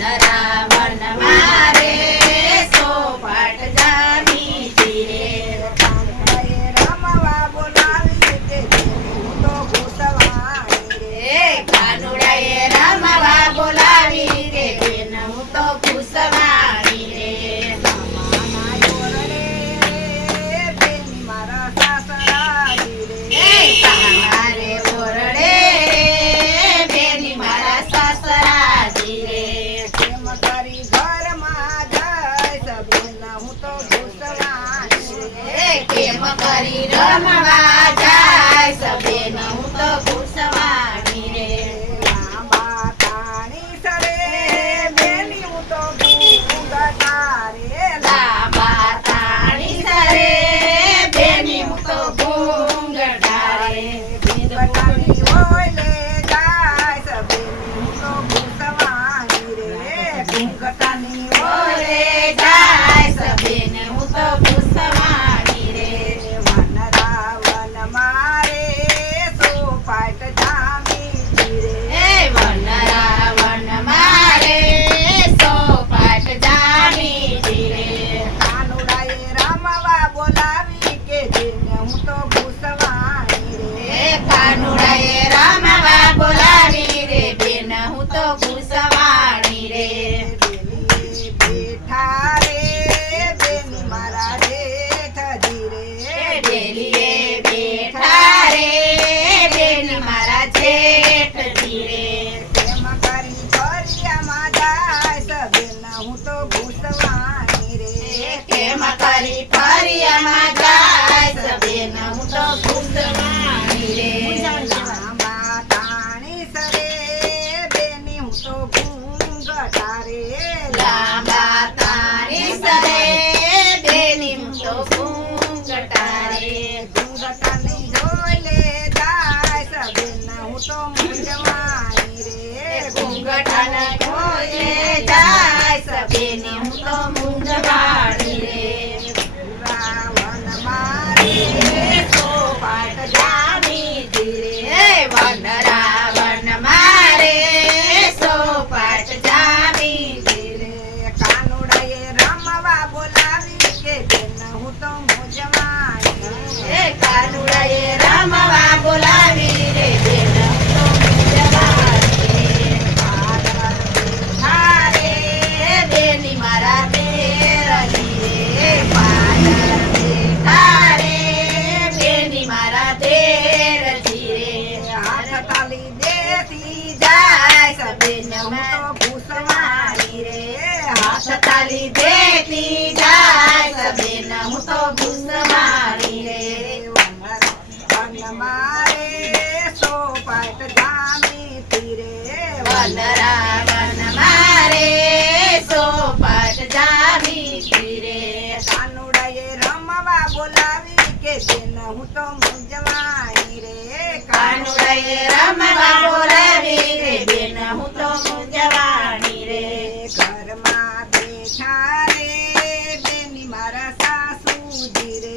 રાવણ મારે સોપાટ જામી રે કાનુડાએ રમવા બોલાવી કે હું તો ઘૂસવાની રે કાનુડાએ રમવા બોલાવી કે બેન હું તો ઘૂસવાની રે મામાના ઓરડે બેની મારા સાસરાજી રે મારે ઓરડે બેની મારા સાસરાજી રે કેમ કરી ઘરમાં જાય બેન હું તો ઘૂસવાની રે કેમ કરી રમવા જાય સબેન હું તો ઘૂસવાની રે લાંબા તાણી સરે બેની હું તો ઘૂંઘટા રે લાંબા તાણી સરે બેની હું તો ઘૂંઘટા રે ઘૂંઘટાની ઓલે જાય બેની હું તો ઘૂસવાની રે ઘૂંઘટાની ઓરે જાય સબેન હું તો ઘૂસવાની રે વન રાવણ મારે સોપાટ જામી રે હે વન રાવણ મારે સોપાટ જામી રે કાનુડાએ રમવા બોલાવી કે જેને હું તો ઘૂસવાની રે કાનુડાએ રમવા બોલાવી રે બેન હું તો ઘૂસવાણી રે બેલીએ બેઠા રે બેની મારા જેઠજી રે ડેલીએ બેઠા રે બેન મારા જેઠજી રે કેમ કરી ફરિયામાં જાય બેન હું તો ઘૂસવાની રે કેમ કરી ફરિયામાં જાય બેન હું તો ઘૂસવાણી રે લાંબા તાણી સરે બેની હું તો ઘૂંઘટા રે લાંબા તારી સરે બેની હું તો ઘૂંઘટા રે ઘૂંઘટાની જોઈ લે જાય બેન હું તો મૂંઝવાની રે ઘૂંઘટાને ખોજે જાય સબેને હું તો મૂંઝવાણી રે રાવણ મારે સોપાટ જામી રે વન રાવણ મારે સોપાટ જામી રે કાનુડાએ રમવા બોલાવી કે બેન હું તો મૂંઝવાની રે કાનુડાએ રમવા બોલાવી રે બેન હું તો મૂંઝવાણી રે હારે બેની મારા તેરજી રે પાદર બેઠા રે બેની મારા તેરજી રે હાથ તાલી દેતી જાય બેન હું તો ઘૂસવાની રે હાથ તાલી દેતી જાય સબેન હું તો ઘૂસવાણી રે વન મારે સોપાટ જામી રે વન રાવણ મારે સોપાટ જામી રે કાનુડાએ રમવા બોલાવી કે બેન હું તો મૂંઝવાની રે કાનુડાએ રમવા બોલાવી રે બેન હું તો મૂંઝવાણી રે ઘરમાં બેઠા રે બેની મારા સાસુજી રે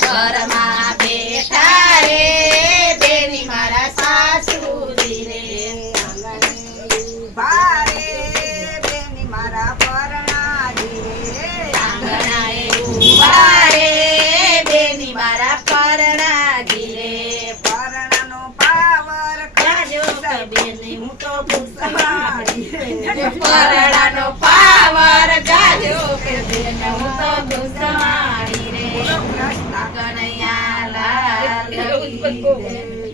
ઘરમાં બેઠા રે બેની મારા સાસુજી રે આંગણે ઊભા રે બેની મારા પરણાજી રે આંગણાએ ઊભા રે બેની મારા પરણાજી રે પરણાનો પાવર કાજો કાજો બેની હું તો ઘૂસવાણી ઘૂસવાણી રે પરણાનો